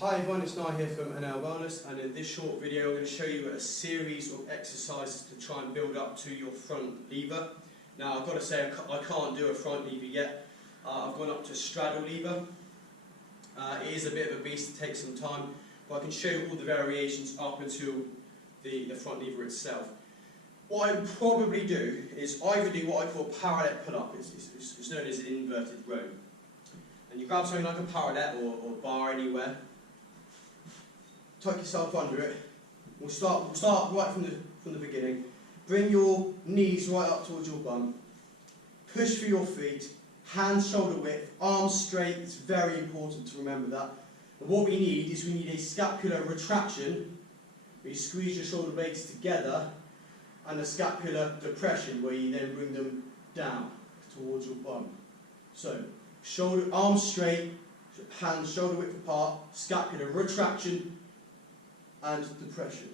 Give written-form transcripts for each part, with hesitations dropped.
Hi everyone, it's Nye here from NL Wellness, and in this short video I'm going to show you a series of exercises to try and build up to your front lever. Now I've got to say I can't do a front lever yet. I've gone up to straddle lever. It is a bit of a beast, it takes some time, but I can show you all the variations up until the front lever itself. What I would probably do is either do what I call parallel pull-up, it's known as an inverted row. And you grab something like a parallel or bar anywhere, tuck yourself under it. We'll start right from the beginning. Bring your knees right up towards your bum. Push through your feet, hands shoulder width, arms straight. It's very important to remember that. And what we need is a scapular retraction, where you squeeze your shoulder blades together, and a scapular depression, where you then bring them down towards your bum. So, arms straight, hands shoulder width apart, scapular retraction and depression.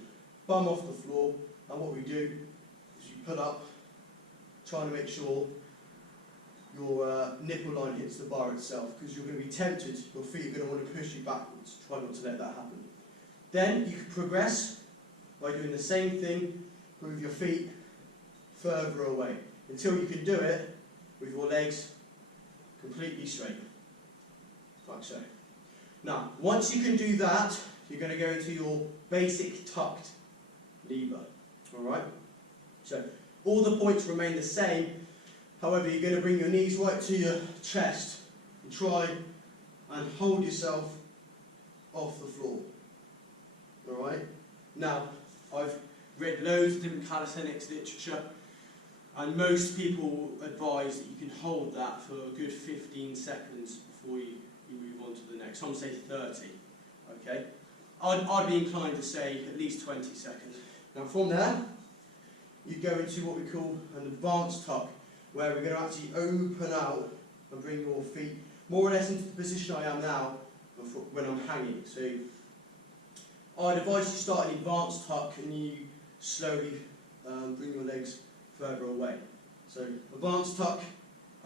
Bum off the floor, and what we do is you put up, trying to make sure your nipple line hits the bar itself, because you're going to be tempted, your feet are going to want to push you backwards. Try not to let that happen. Then you can progress by doing the same thing, but with your feet further away, until you can do it with your legs completely straight, like so. Now, once you can do that, you're going to go into your basic tucked lever. Alright? So, all the points remain the same, however, you're going to bring your knees right to your chest and try and hold yourself off the floor. Alright? Now, I've read loads of different calisthenics literature, and most people advise that you can hold that for a good 15 seconds before you move on to the next. Some say 30. Okay? I'd be inclined to say at least 20 seconds. Now from there, you go into what we call an advanced tuck, where we're going to actually open out and bring your feet more or less into the position I am now when I'm hanging. So I'd advise you start an advanced tuck and you slowly bring your legs further away. So advanced tuck,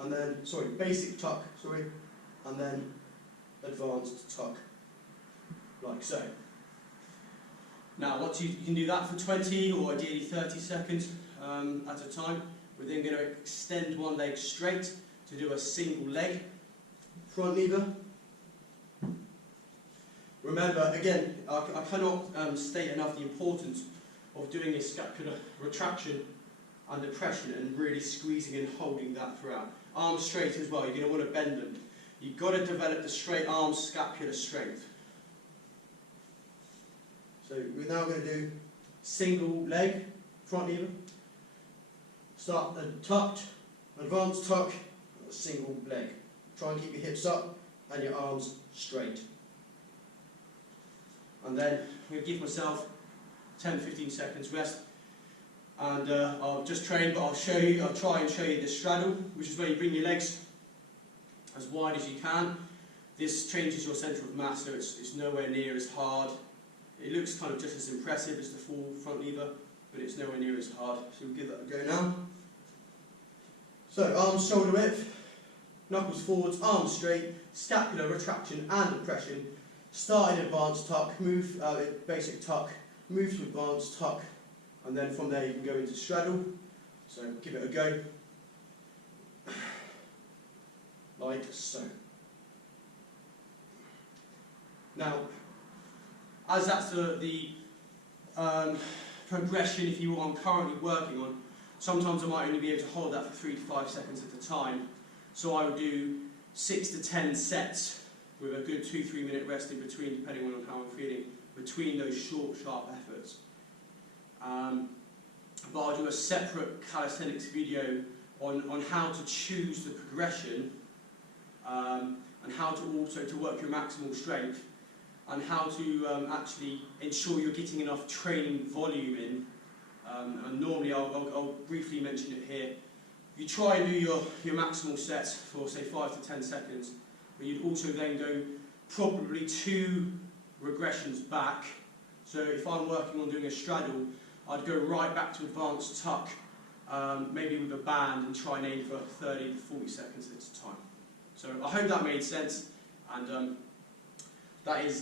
and then, basic tuck, and then advanced tuck, like so. Now, once you can do that for 20 or ideally 30 seconds at a time, we're then going to extend one leg straight to do a single leg front lever. Remember, again, I cannot state enough the importance of doing a scapular retraction and depression and really squeezing and holding that throughout. Arms straight as well, you're going to want to bend them. You've got to develop the straight arm scapular strength. So we're now going to do single leg front lever. Start tucked, advanced tuck, single leg. Try and keep your hips up and your arms straight. And then I'm going to give myself 10-15 seconds rest. And I'll just train, but I'll try and show you the straddle, which is where you bring your legs as wide as you can. This changes your centre of mass, so it's nowhere near as hard. It looks kind of just as impressive as the full front lever, but it's nowhere near as hard. So we'll give that a go now. So arms shoulder width, knuckles forwards, arms straight, scapular retraction and depression. Start in advanced tuck, move basic tuck, move to advanced tuck, and then from there you can go into straddle. So give it a go, like so. Now, as that's the progression, if you will, I'm currently working on, sometimes I might only be able to hold that for 3 to 5 seconds at a time. So I would do 6 to 10 sets with a good 2-3 minute rest in between, depending on how I'm feeling, between those short, sharp efforts. But I'll do a separate calisthenics video on how to choose the progression and how to also work your maximal strength, and how to actually ensure you're getting enough training volume in. And normally I'll briefly mention it here. You try and do your maximal sets for say 5 to 10 seconds, but you'd also then go probably 2 regressions back. So if I'm working on doing a straddle, I'd go right back to advanced tuck, maybe with a band, and try and aim for 30 to 40 seconds at a time. So I hope that made sense, and that is